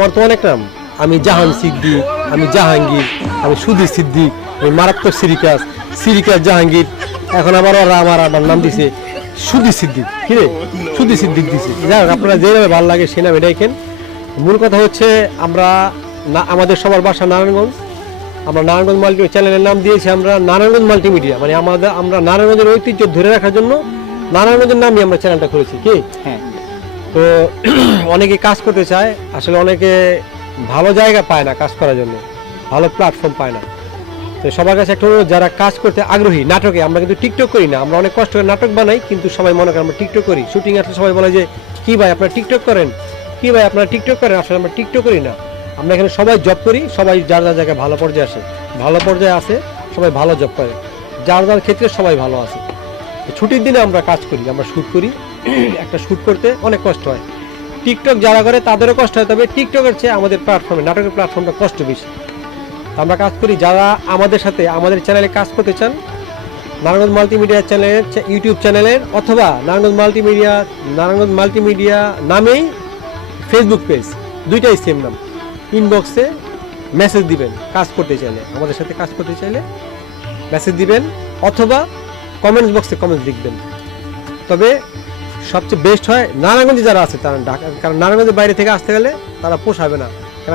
আমার তো অনেক নাম, আমি জাহান সিদ্দিক, আমি জাহাঙ্গীর, আমি সুধীর সিদ্দিক, আমি মারাত্মক সিরিকাস, সিরিকাস জাহাঙ্গীর। এখন আবার ওরা আমার নাম দিছে সুধীর সিদ্দিক। কি রে, সুধীর সিদ্দিক দিছে। যাই হোক, আপনারা যেভাবে ভালো লাগে সে নাম এটাই কেন। মূল কথা হচ্ছে আমরা আমাদের সবার বাসা নারায়ণগঞ্জ। আমরা নারায়ণগঞ্জ মাল্টি চ্যানেলের নাম দিয়েছি আমরা নারায়ণগঞ্জ মাল্টিমিডিয়া, মানে আমরা নারায়ণগঞ্জের ঐতিহ্য ধরে রাখার জন্য নারায়ণগঞ্জের নামই আমরা চ্যানেলটা করেছি। কি তো অনেকে কাজ করতে চায়, আসলে অনেকে ভালো জায়গা পায় না কাজ করার জন্য, ভালো প্ল্যাটফর্ম পায় না। তো সবার কাছে একটা অনুরোধ, যারা কাজ করতে আগ্রহী নাটকে, আমরা কিন্তু টিকটক করি না, আমরা অনেক কষ্ট করে নাটক বানাই, কিন্তু সবাই মনে করেন আমরা টিকটক করি। শুটিং আসলে সবাই বলে যে কি ভাই আপনারা টিকটক করেন, কি ভাই আপনারা টিকটক করেন। আসলে আমরা টিকটক করি না, আমরা এখানে সবাই জব করি, সবাই যার যার জায়গায় ভালো পর্যায়ে আসে, ভালো পর্যায়ে আসে, সবাই ভালো জব করে, যার যার ক্ষেত্রে সবাই ভালো আছে। ছুটির দিনে আমরা কাজ করি, আমরা শ্যুট করি। একটা শ্যুট করতে অনেক কষ্ট হয়, টিকটক যারা করে তাদেরও কষ্ট হয়, তবে টিকটকের চেয়ে আমাদের প্ল্যাটফর্মে, নাটকের প্ল্যাটফর্মটা কষ্ট বেশি। আমরা কাজ করি, যারা আমাদের সাথে আমাদের চ্যানেলে কাজ করতে চান, নারায়ণগঞ্জ মাল্টিমিডিয়া চ্যানেলের ইউটিউব চ্যানেলের অথবা নারায়ণগঞ্জ মাল্টিমিডিয়া নামেই ফেসবুক পেজ, দুইটাই সেম নাম। ইনবক্সে মেসেজ দিবেন কাজ করতে চাইলে, আমাদের সাথে কাজ করতে চাইলে মেসেজ দিবেন, অথবা কমেন্টস বক্সে কমেন্টস লিখবেন। তবে সবচেয়ে বেস্ট হয় নারায়ণগঞ্জে যারা আছে তারা ঢাকা, কারণ নারায়ণগঞ্জের বাইরে থেকে আসতে গেলে তারা পোষাবে না।